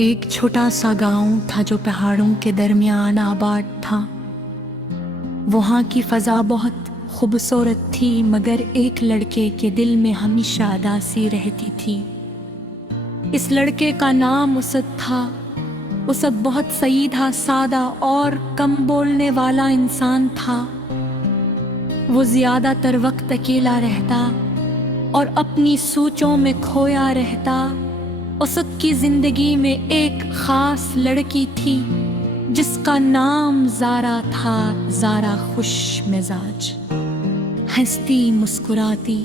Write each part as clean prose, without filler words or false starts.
एक छोटा सा गांव था जो पहाड़ों के दरमियान आबाद था। वहाँ की फ़ज़ा बहुत खूबसूरत थी, मगर एक लड़के के दिल में हमेशा उदासी रहती थी। इस लड़के का नाम उसद था। उसद बहुत सीधा, सादा और कम बोलने वाला इंसान था। वो ज़्यादातर वक्त अकेला रहता और अपनी सोचों में खोया रहता। उसद की जिंदगी में एक खास लड़की थी जिसका नाम ज़ारा था। ज़ारा खुश मिजाज, हंसती मुस्कुराती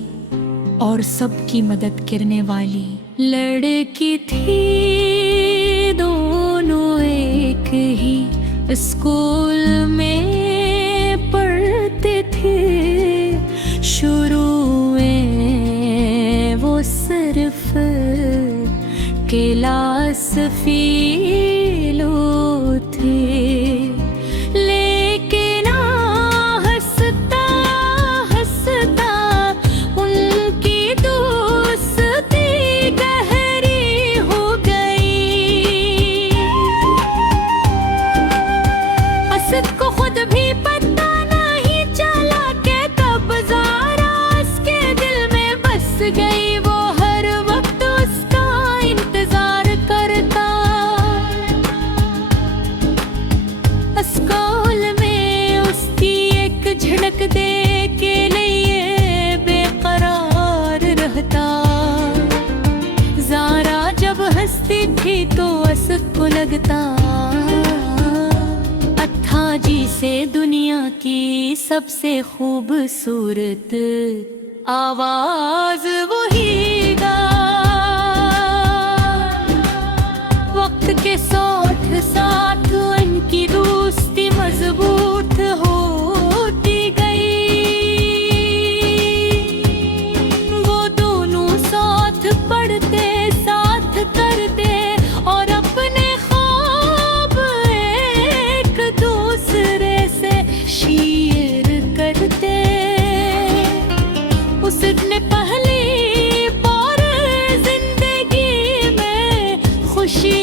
और सबकी मदद करने वाली लड़की थी। दोनों एक ही स्कूल में पढ़ते थे। शुरू में वो सिर्फ क्लास फेलो थे, लेकिन हंसता हंसता उनकी दोस्ती गहरी हो गई। असद को खुद भी पता नहीं चला कि कब ज़ारा उसके दिल में बस गई। वो हर वक्त उसका इंतजार करता। स्कूल में उसकी एक झलक दे के लिए बेकरार रहता। ज़ारा जब हंसती थी तो असद को लगता अत्था जी से दुनिया की सबसे खूबसूरत आवाज वही गा। वक्त के साथ साथ उनकी दोस्ती मजबूत होती गई। वो दोनों साथ पढ़ते, साथ करते और अपने ख्वाब एक दूसरे से शेयर करते। उसद ने पहली बार जिंदगी में खुशी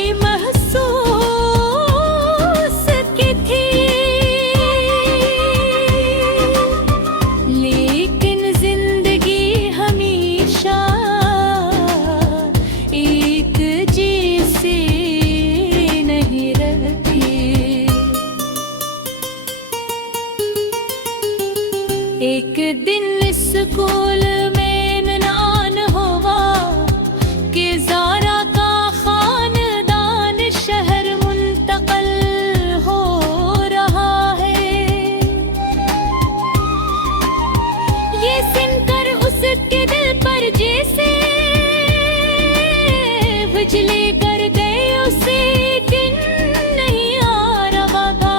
एक दिन स्कूल में ऐलान हुआ कि ज़ारा का खानदान शहर मुंतकिल हो रहा है। ये सुनकर उसके दिल पर जैसे बिजली कर गई। उसे दिन नहीं आ रहा था।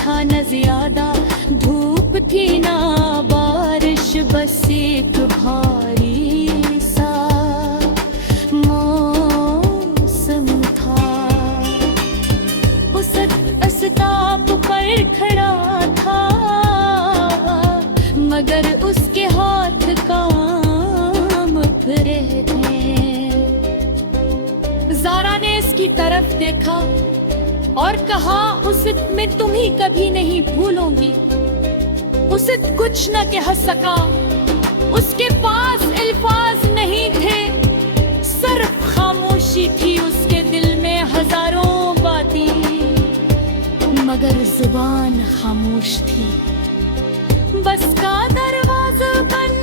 था न ज्यादा धूप थी ना बारिश, बस एक भारी सा मौसम था। उसद अस्ताप पर खड़ा था, मगर उसके हाथ काम फिरे थे। ज़ारा ने इसकी तरफ देखा और कहा, उसद मैं तुम्हें कभी नहीं भूलूंगी। उसद कुछ न कह सका। उसके पास अल्फाज नहीं थे, सिर्फ खामोशी थी। उसके दिल में हजारों बातें, मगर जुबान खामोश थी। बस का दरवाजा बंद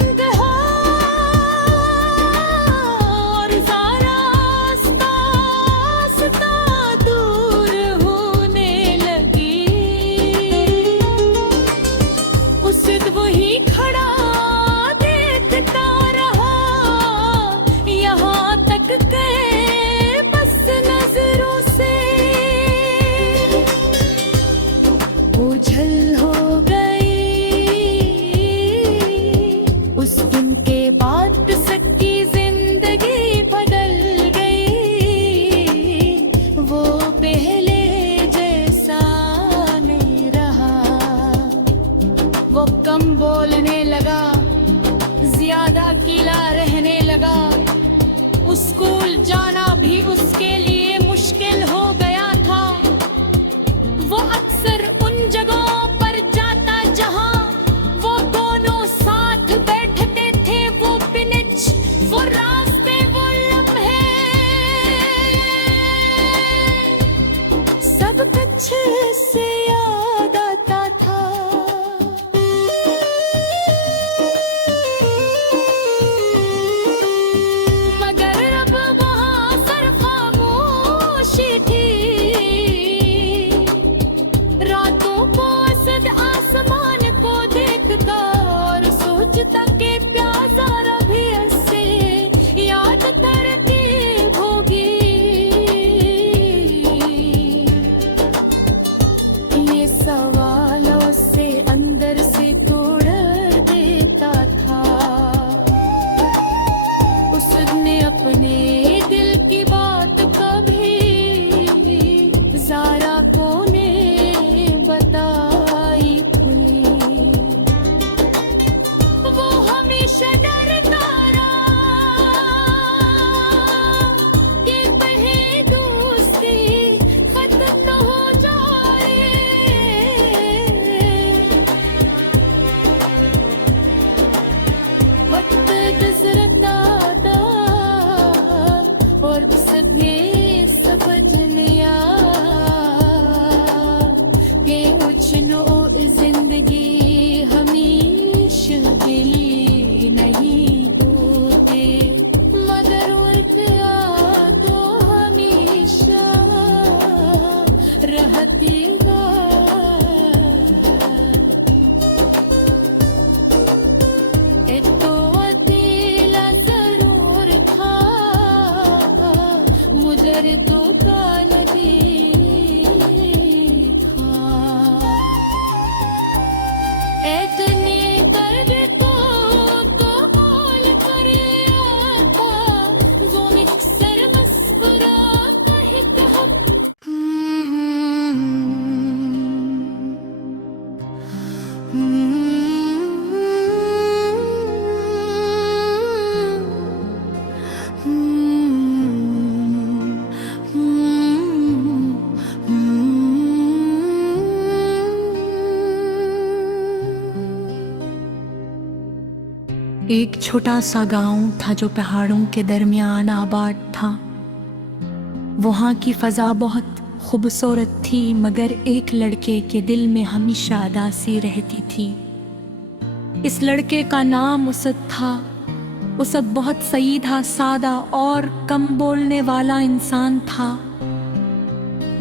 ओझल हो गई। एक छोटा सा गांव था जो पहाड़ों के दरमियान आबाद था। वहाँ की फजा बहुत खूबसूरत थी, मगर एक लड़के के दिल में हमेशा उदासी रहती थी। इस लड़के का नाम उसद था। उसद बहुत सही था, सादा और कम बोलने वाला इंसान था।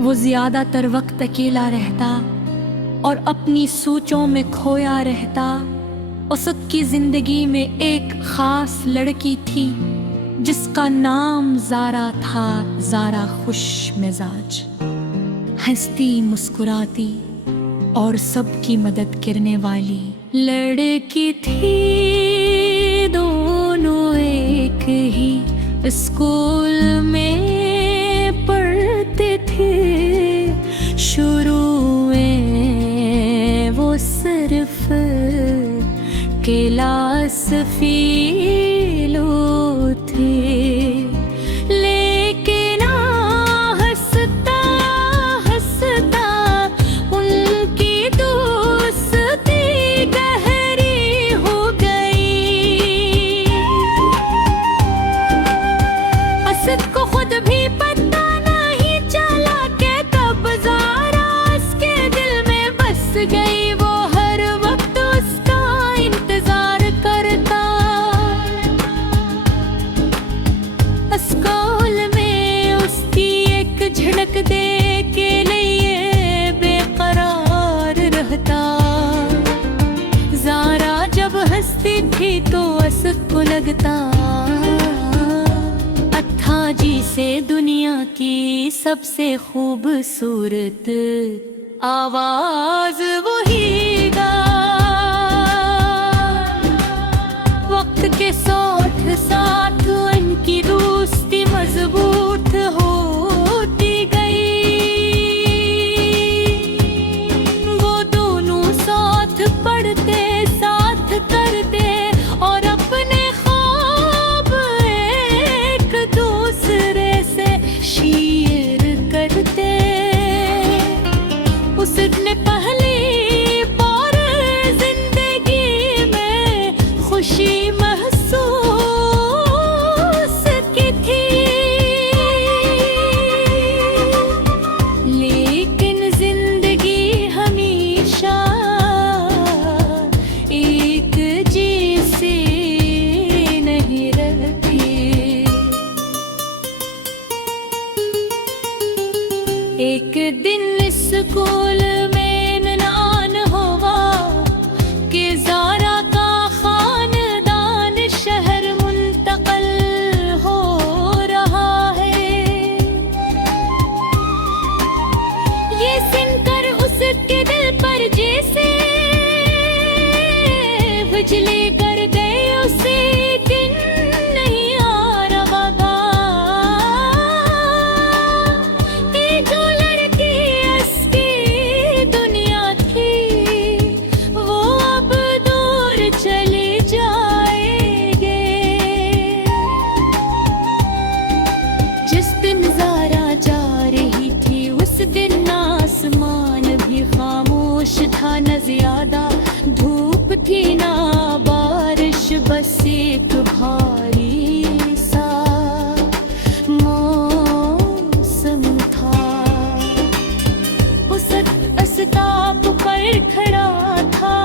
वो ज्यादातर वक्त अकेला रहता और अपनी सोचों में खोया रहता। उसद की जिंदगी में एक खास लड़की थी जिसका नाम ज़ारा था। ज़ारा खुश मिजाज, हंसती मुस्कुराती और सबकी मदद करने वाली लड़की थी। दोनों एक ही स्कूल में पढ़ते थे। शुरू में वो सिर्फ क्लास फेलो थे, लेकिन हंसता हंसता उनकी दोस्ती गहरी हो गई। असद को खुद भी पता नहीं चला कि कब ज़ारा उसके दिल में बस गई। वो हर वक्त उसका इंतजार करता। स्कूल में उसकी एक झलक दे के लिए बेकरार रहता। ज़ारा जब हंसती थी तो असद को लगता अत्था जी से दुनिया की सबसे खूबसूरत आवाज वही गा। वक्त के साथ साथ उनकी दोस्ती मजबूत होती गई। वो दोनों साथ पढ़ते, साथ करते और अपने ख्वाब एक दूसरे से शेयर करते। उसने पहली बार जिंदगी में खुशी एक दिन स्कूल में ऐलान हुआ कि ज़ारा का खानदान शहर मुंतकिल हो रहा है। ये सुनकर उसके दिल पर जैसे बिजली गिर गई। उसे दिन नहीं आ रहा था। न ज्यादा धूप थी ना बारिश, बस एक भारी सा मौसम था। उसद अस्ताप पर खड़ा था,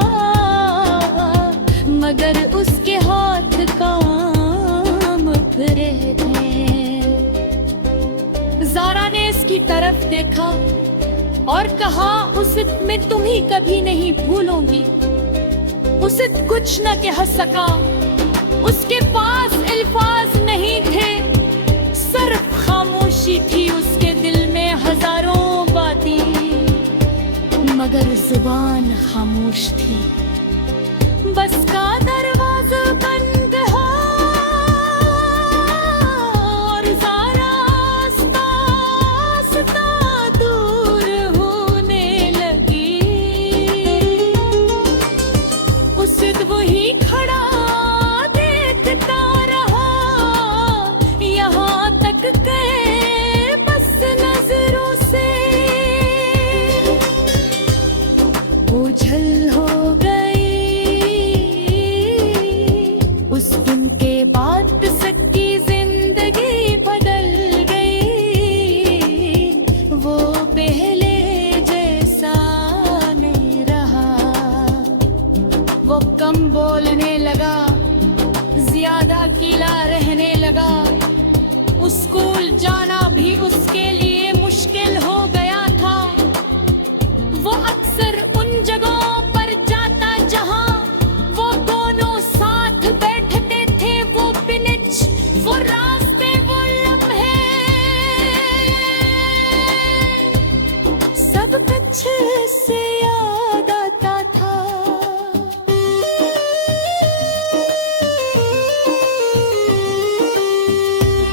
मगर उसके हाथ काम रहे थे। ज़ारा ने इसकी तरफ देखा और कहा, उसद मैं तुम्हें कभी नहीं भूलूंगी। उसद कुछ न कह सका। उसके पास अल्फाज नहीं थे, सिर्फ खामोशी थी। उसके दिल में हजारों बातें, मगर जुबान खामोश थी। बस का दरवाजा बंद ओझल हो गई। कुछ से याद आता था।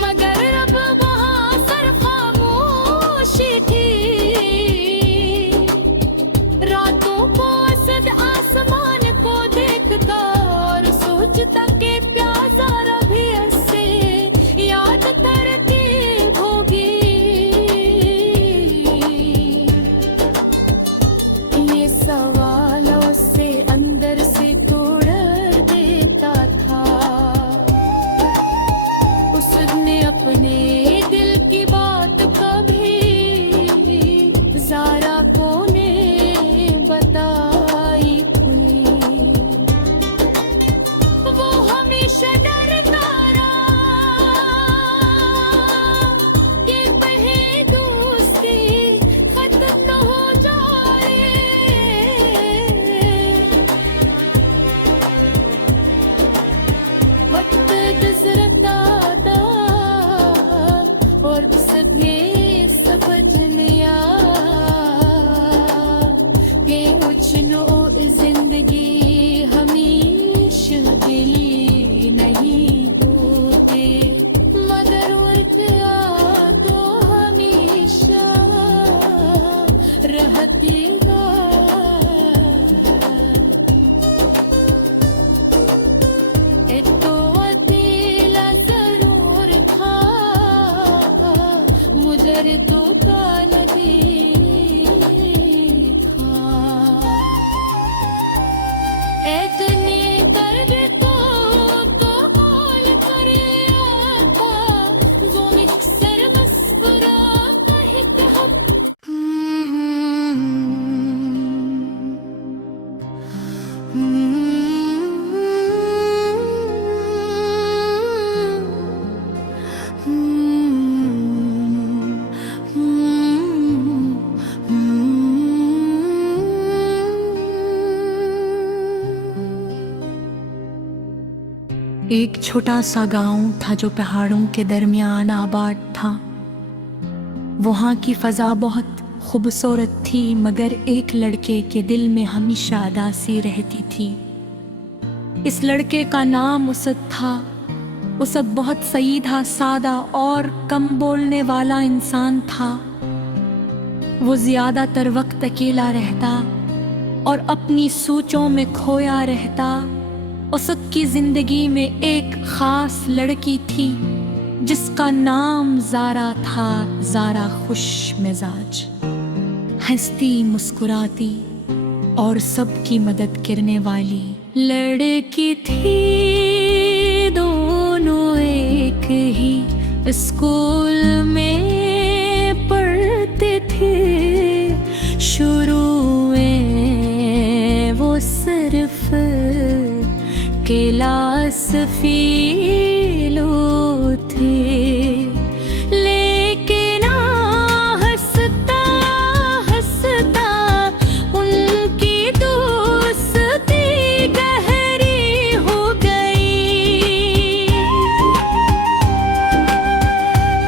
मगर अब वहाँ सर खामोशी थी। रातों को असद आसमान को देखता और सोचता कि प्यासा रभी से याद तरकीब होगी। ये सवालों से अंदर से तोड़ देता था। उसने अपने दिल की बात कभी ज़ारा को ने बताई थी। वो हमेशा डरता रहा कि कहीं दोस्ती खत्म न हो जाए। वक्त गुजरता था और उसने समझ लिया कि उछनो जिंदगी हमेशा दिली नहीं होते। मगर उल्टा तो हमेशा रहती तो अकेला जरूर था। मुझे तो काल था। इतनी दर्द तो कॉल करे आता। वो मिक्सर मुस्कुरा कहते एक छोटा सा गांव था जो पहाड़ों के दरमियान आबाद था। वहाँ की फजा बहुत खूबसूरत थी, मगर एक लड़के के दिल में हमेशा उदासी रहती थी। इस लड़के का नाम उसद था। उसद बहुत सीधा, सादा और कम बोलने वाला इंसान था। वो ज्यादातर वक्त अकेला रहता और अपनी सोचों में खोया रहता। उसद की जिंदगी में एक खास लड़की थी जिसका नाम ज़ारा था। ज़ारा खुश मिजाज, हंसती मुस्कुराती और सबकी मदद करने वाली लड़की थी। दोनों एक ही स्कूल में पढ़ते थे। शुरू में वो सिर्फ क्लास फेलो थे, लेकिन हंसता हंसता उनकी दोस्ती गहरी हो गई।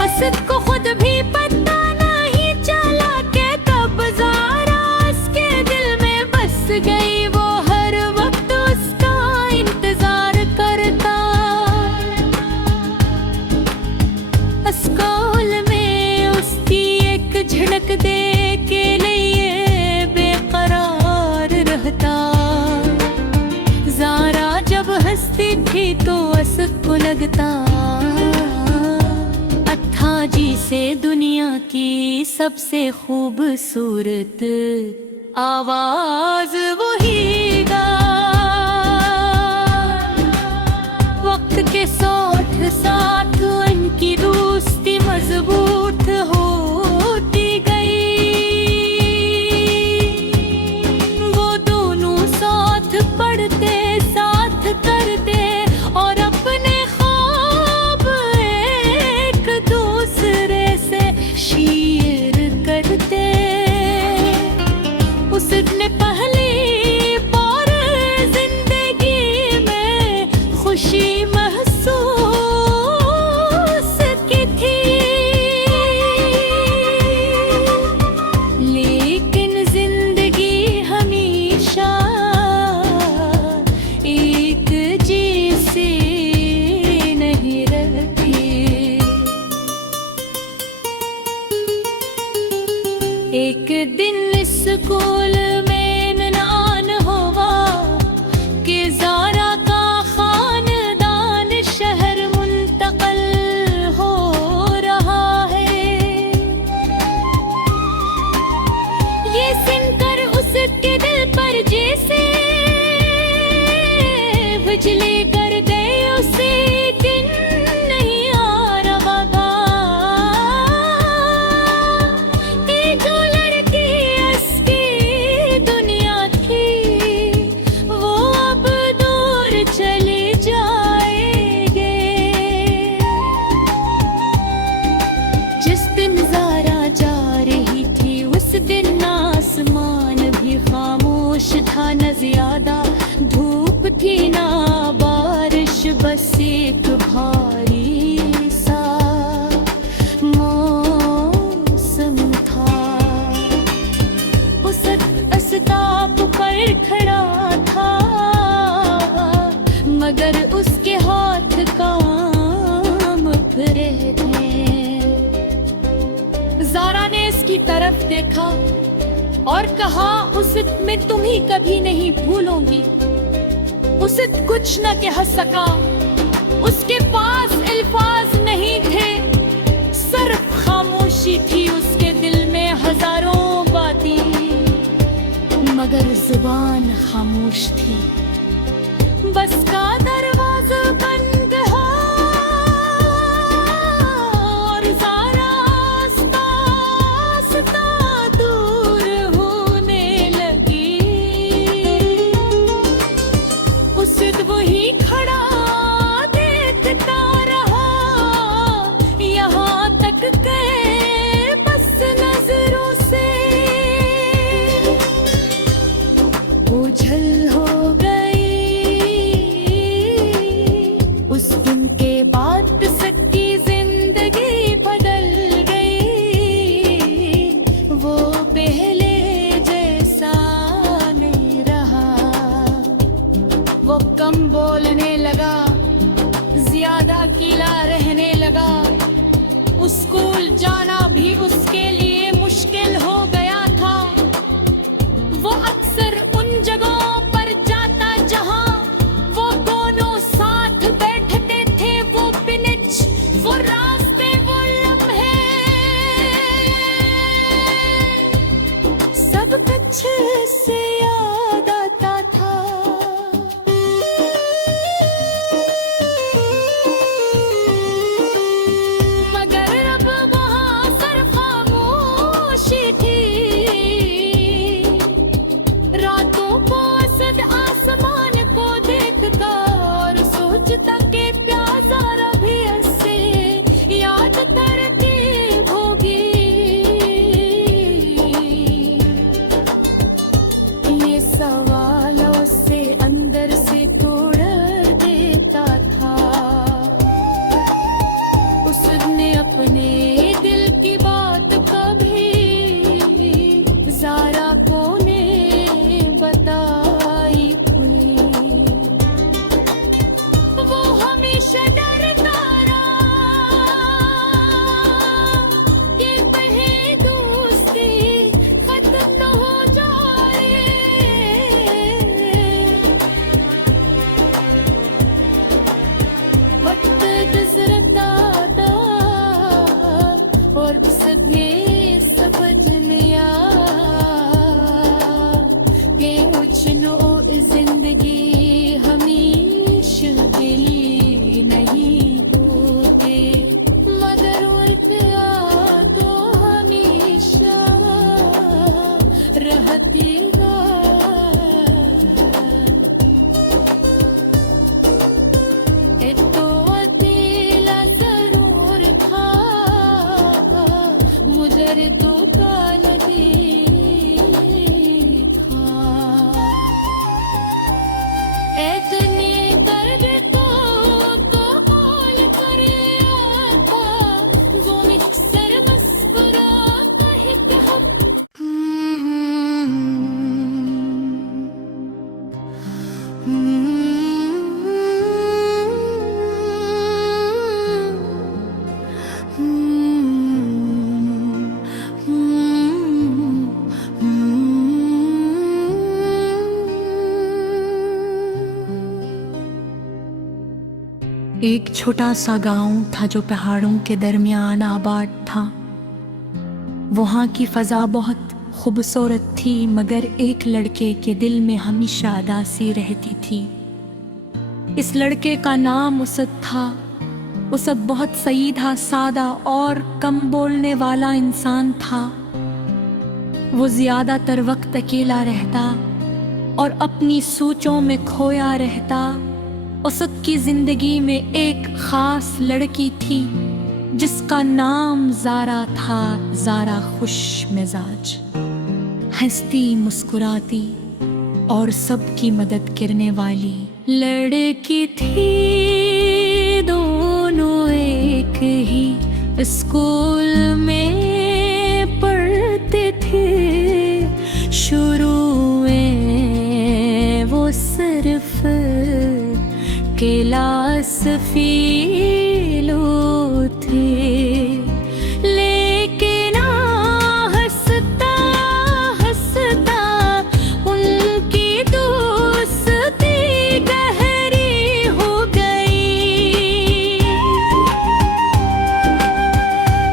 असद को खुद भी पता नहीं चला कि कब ज़ारा उसके दिल में बस गई। वो हर वक्त उसका इंतजार करता। स्कूल में उसकी एक झलक दे के लिए बेकरार रहता। ज़ारा जब हंसती थी तो असद को लगता अत्था जी से दुनिया की सबसे खूबसूरत आवाज वही गा। वक्त के साथ साथ उनकी दोस्ती मजबूत होती गई। वो दोनों साथ पढ़ते, साथ करते और अपने ख्वाब एक दूसरे से शेयर करते। उसने पहली बार जिंदगी में खुशी महसूस एक दिन स्कूल में इम्तिहान हुआ कि ज़ारा का खानदान शहर मुंतकिल हो रहा है। ये सुनकर उसके दिल पर जैसे बिजली कर गए, उसे दिन नहीं आ रहा था। ये जो लड़की उसकी दुनिया थी, वो अब दूर चले जाएंगे। जिस दिन ज़ारा जा रही थी, उस दिन आसमान भी खामोश था, न ज्यादा धूप थी ना बारिश, बस एक भारी सा मौसम था। उस अस्ताप पर खड़ा था, मगर उसके हाथ काम फिरे थे। ज़ारा ने इसकी तरफ देखा और कहा, उसे मैं तुम्हें कभी नहीं भूलूंगी। उसे कुछ न कह सका, उसके पास अल्फाज नहीं थे, सिर्फ खामोशी थी उसके दिल में। हजारों बातें, मगर जुबान खामोश थी। बस का दरवाजा बंद हो और ज़ारा आस्ता आस्ता दूर होने लगी। उसे वही खड़ा देखता रहा, यहाँ तक के बस नजरों से ओझल हो गई एक छोटा सा गांव था जो पहाड़ों के दरमियान आबाद था। वहाँ की फजा बहुत खूबसूरत थी, मगर एक लड़के के दिल में हमेशा उदासी रहती थी। इस लड़के का नाम उसद था। उसद बहुत सीधा, सादा और कम बोलने वाला इंसान था। वो ज्यादातर वक्त अकेला रहता और अपनी सोचों में खोया रहता। उसद की जिंदगी में एक खास लड़की थी जिसका नाम ज़ारा था। ज़ारा खुश मिजाज, हंसती मुस्कुराती और सबकी मदद करने वाली लड़की थी। दोनों एक ही स्कूल में पढ़ते थे। शुरू में वो सिर्फ क्लास फेलो थे, लेकिन हंसता हंसता उनकी दोस्ती गहरी हो गई।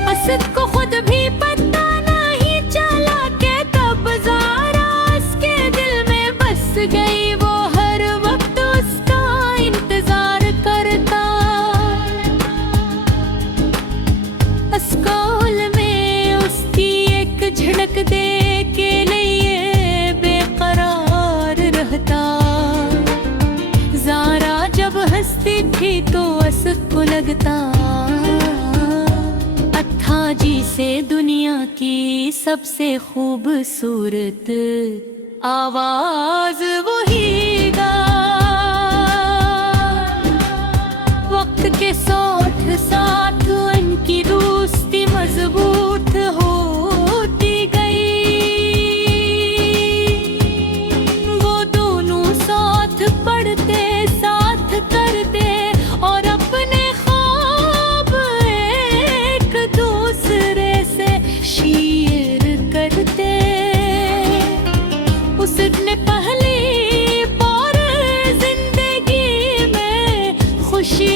असद को खुद भी पता नहीं चला कि कब ज़ारा उसके दिल में बस गई। वो हर वक्त उसका इंतजार करता। स्कूल में उसकी एक झलक दे के लिए बेकरार रहता। ज़ारा जब हंसती थी तो असद को लगता अत्था जी से दुनिया की सबसे खूबसूरत आवाज वही गा। वक्त के साथ साथ उनकी दोस्ती मजबूत होती गई। वो दोनों साथ पढ़ते, साथ करते और अपने ख्वाब एक दूसरे से शेयर करते। उसद ने पहली बार जिंदगी में खुशी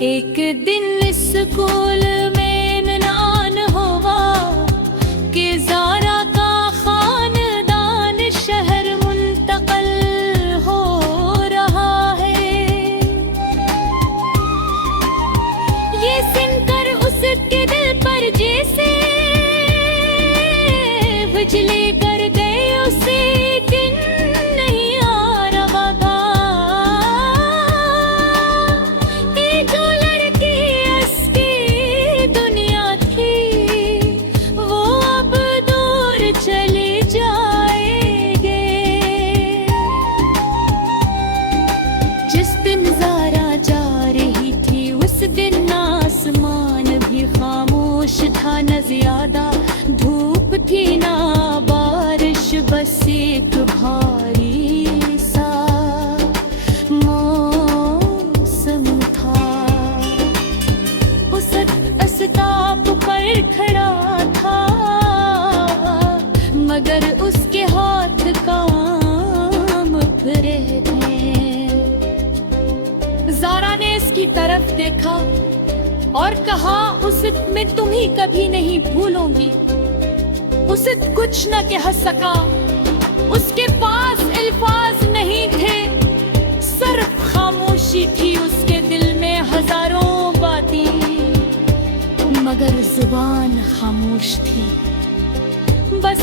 एक दिन स्कूल में ऐलान हुआ कि ज़ारा का खानदान शहर मुंतकिल हो रहा है। ये सुनकर उसद के दिल पर जैसे बिजली कर गई। उसे दिन नहीं आ रहा था कि जो लड़की उसकी दुनिया थी वो अब दूर चले जाएंगे। जिस दिन ज़ारा जा रही थी उस दिन आसमान भी खामोश था। न ज्यादा धूप थी ना बारिश, बस एक भारी सा मौसम था। उसद अस्ताप पर खड़ा था मगर उसके हाथ काम फिरे थे। ज़ारा ने इसकी तरफ देखा और कहा, उसद मैं तुम्हें कभी नहीं भूलूंगी। उसद कुछ न कह सका। उसके पास अल्फाज नहीं थे, सिर्फ खामोशी थी उसके दिल में। हजारों बातें मगर जुबान खामोश थी। बस